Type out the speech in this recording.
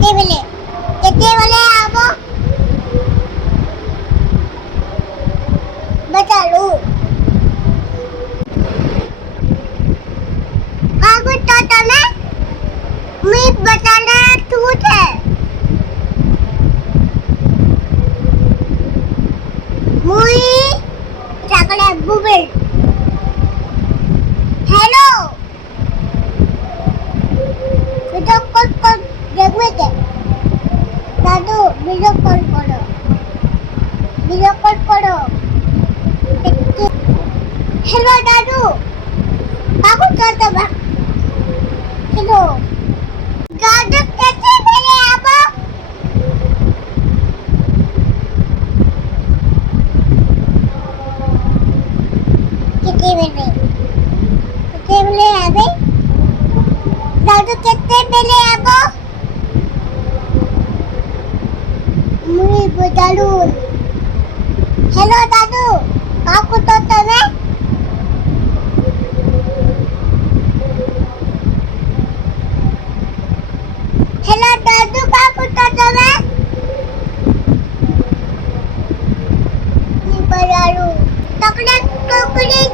કેતે વેલે આવો બતાલું આગળ તો તમે મી બતાને તું છે મુઈ ચાકડે બુબલ હેલો બીજો કોલ દેખવે કે દાદુ બીજો કોલ કરો હેલો દાદુ કાકુ કરતા બા હેલો દાદુ કેતે વેલે આવો કેતે વેલે આવે દાદુ કેતે વેલે આવો મુઈ બતાલું હેલો દાદુ કાકુ તો તમે હેલો દાદુ કાકુ તો તમે બતાલું તકડે ટોકરી